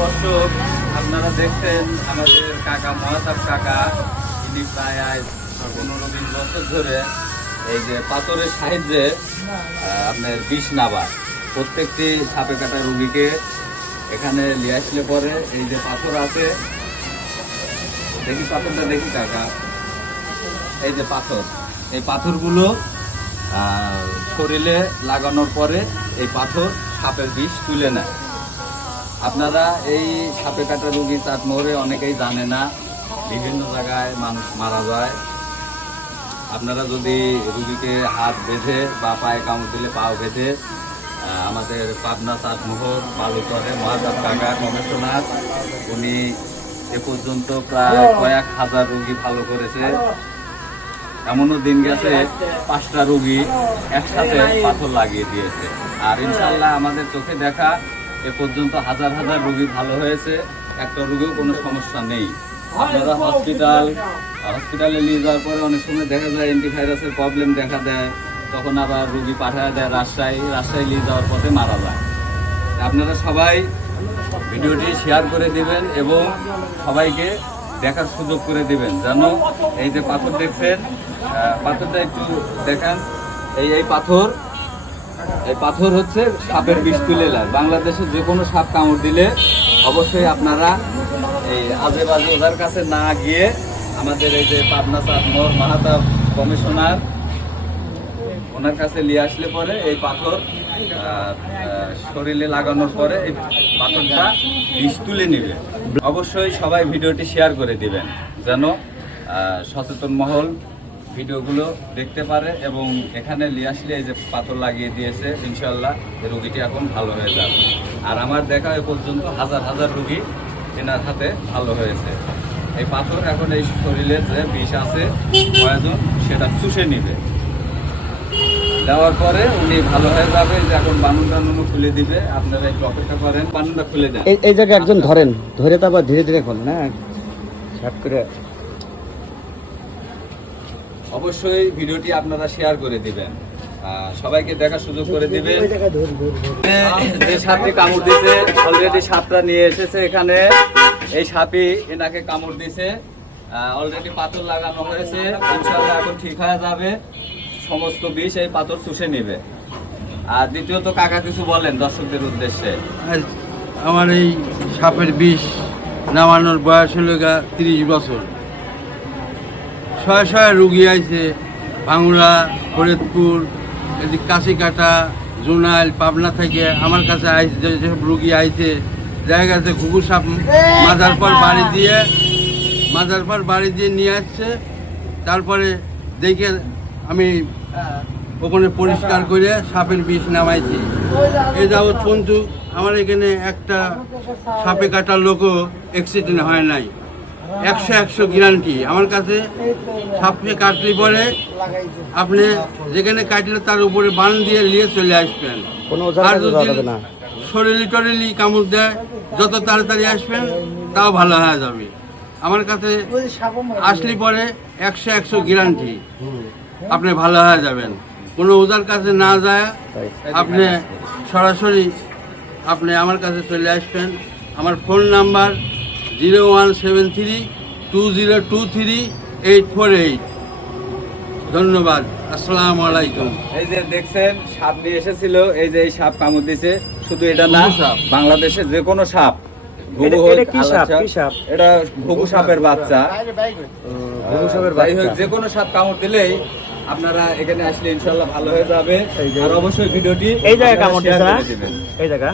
দর্শক, আপনারা দেখছেন আমাদের কাকা মহাতাব কাকা তিনি প্রায় আজ পনেরো দিন বছর ধরে এই যে পাথরের সাহায্যে আপনার বিষ নাবার প্রত্যেকটি সাপে কাটা রুগীকে এখানে নিয়ে আসলে পরে এই যে পাথর আছে। দেখি পাথরটা, দেখি কাকা। এই যে পাথর, এই পাথরগুলো শরীরে লাগানোর পরে এই পাথর সাপের বিষ তুলে নেয়। আপনারা এই সাপে কাটা রুগী চাট মোড়ে অনেকেই জানে না। বিভিন্ন জায়গায় মানুষ মারা যায়। আপনারা যদি রুগীকে হাত বেঁধে বা পায়ে কামড় দিলে পাও বেঁধে আমাদের পাবনা চাটমোহর বালুচরে মহাজাব কাকা কমিশনার উনি এ পর্যন্ত প্রায় কয়েক হাজার রুগী ভালো করেছে। এমনও দিন গেছে পাঁচটা রুগী একসাথে পাথর লাগিয়ে দিয়েছে। আর ইনশাল্লাহ আমাদের চোখে দেখা এ পর্যন্ত হাজার হাজার রুগী ভালো হয়েছে। একটা রুগীও কোনো সমস্যা নেই। আপনারা হসপিটাল, হসপিটালে নিয়ে যাওয়ার পরে অনেক সময় দেখা যায় অ্যান্টিভাইরাসের প্রবলেম দেখা দেয়। তখন আবার রুগী পাঠায় দেয় রাজশাহী রাজশাহী নিয়ে যাওয়ার পথে মারা যায়। আপনারা সবাই ভিডিওটি শেয়ার করে দিবেন এবং সবাইকে দেখার সুযোগ করে দিবেন যেন এই যে পাথর দেখছেন পাথরটা একটু দেখান। এই এই পাথর এই পাথর হচ্ছে সাপের বিষ তুলে নেয়। বাংলাদেশে যে কোনো সাপ কামড় দিলে অবশ্যই আপনারা এই আজে বাজে ওদের কাছে না গিয়ে আমাদের এই যে পাবনা সাপ মোর মাহাতাব কমিশনার, ওনার কাছে নিয়ে আসলে পরে এই পাথর শরীরে লাগানোর পরে এই পাথরটা বিষ তুলে নেবে। অবশ্যই সবাই ভিডিওটি শেয়ার করে দিবেন, যেন সচেতন মহল ভিডিওগুলো দেখতে পারে এবং এখানে নিয়ে এই যে পাথর লাগিয়ে দিয়েছে ইনশাল্লাহ রুগীটি এখন ভালো হয়ে যাবে। আর আমার দেখা এ পর্যন্ত হাজার হাজার রুগী এনার হাতে ভালো হয়েছে। এই পাথর এখন এই শরীরের যে বিষ আছে প্রয়োজন সেটা চুষে নিবে। দেওয়ার পরে উনি ভালো হয়ে যাবে যে এখন বানুন টানুনও খুলে দিবে। আপনারা একটু অপেক্ষা করেন, বানুনটা খুলে দেন। এই জায়গায় একজন ধরেন, ধরে তারপর ধীরে ধীরে করেন ঝাট করে অবশ্যই ভিডিওটি আপনারা শেয়ার করে দিবেন। সবাইকে দেখার সুযোগ করে দিবেন। যে- সাপটি কামড় দিছে অলরেডি সাপটা নিয়ে এসেছে এখানে। এই সাপই এনাকে কামড় দিছে। অলরেডি পাথর লাগানো হয়েছে। ইনশাল্লাহ এখন ঠিক হয়ে যাবে। সমস্ত বিষ এই পাথর চুষে নেবে। আর দ্বিতীয়ত কাকা কিছু বলেন দর্শকদের উদ্দেশ্যে। আমার এই সাপের বিষ নামানোর বয়স হলো গা তিরিশ বছর। শয়ে শয়ে রুগী আইছে ভাঙুড়া ফরিদপুর, এদিক কাশিকাটা, জোনাইল, পাবনা থেকে আমার কাছে আইছে যেসব রুগী আইছে, দেখা গেছে ঘুঘু সাপ মাজার পর বাড়ি দিয়ে মাজার পর বাড়ি দিয়ে নিয়ে আসছে, তারপরে দেখে আমি ওখানে পরিষ্কার করে সাপের বিষ নামাইছি। এ যাবৎ পর্যন্ত আমার এখানে একটা সাপে কাটা লোকও অ্যাক্সিডেন্ট হয় নাই। একশো একশো গ্যারান্টি আমার কাছে সাপে কাটলে পরে আপনি যেখানে কাটলে তার উপরে বান দিয়ে নিয়ে চলে আসবেন। আর যদি শরীরে টরিলি কামড় দেয় যত তাড়াতাড়ি আসবেন তাও ভালো হয়ে যাবে। আমার কাছে আসলে পরে একশো একশো গ্যারান্টি আপনি ভালো হয়ে যাবেন। কোনো ওজার কাছে না যায়। আপনি সরাসরি আপনি আমার কাছে চলে আসবেন। আমার phone number zero one seven three two zero two three eight four eight. ধন্যবাদ। আসসালামু আলাইকুম। এই যে দেখছেন সাপ নিয়ে এসেছিল। এই যে এই সাপ কামড় দিছে। শুধু এটা না সাপ। বাংলাদেশে যে কোনো সাপ এটা- ঘুঘু সাপের বাচ্চা। ঘুঘু সাপের বাচ্চা। যে কোনো সাপ কামড় দিলেই আপনারা এখানে আসলে ইনশাল্লাহ ভালো হয়ে যাবে। আর অবশ্যই ভিডিওটি এই জায়গায় কামড় দিবেন। এই জায়গা।